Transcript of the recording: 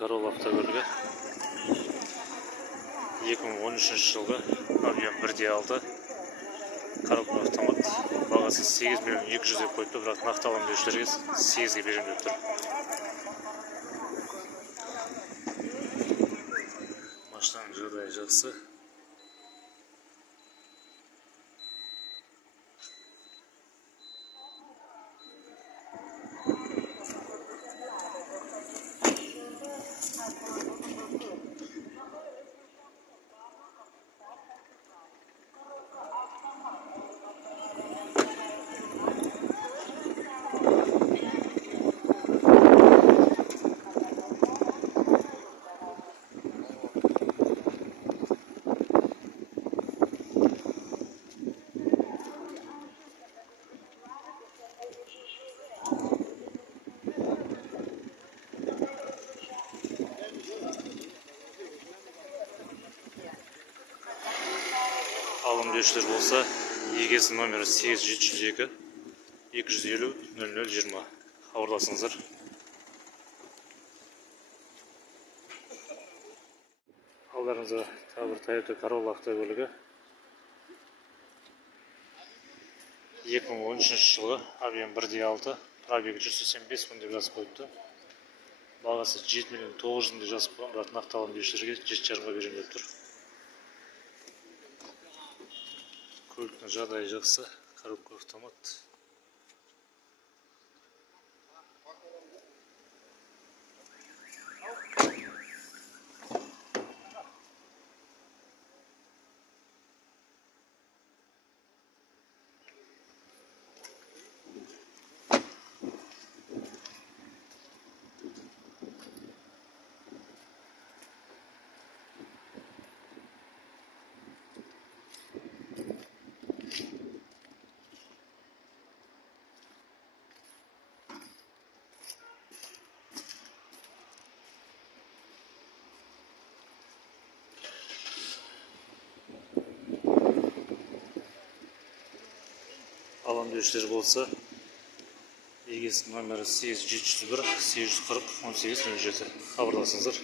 Corolla автокөлігі 2013 жылғы объем 1.6 коробка автомат. Бағасы 8 миллион 200 деп қойыпты, бірақ нақты алам деушілерге 8-ге берем деп тұр. Машинаның жағдайы жақсы. Алым деушілер болса, егесі номері 8702 250 0020 хабарласыңыздар. Алдарыңызға тағы бір Toyota Corolla автокөлігі 2013 жылғы объем 1.6 пробегі 185 мың деп жазып қойыпты. Бағасы 7 миллион 900 деп жазып қойған, бірақ нақты алым деушілерге 7,5-ға берем деп тұр. Көліктің жағдайы жақсы, коробка автомат. Алам деушілер болса, егесі номері 8701 840 1807 хабарласыңыздар.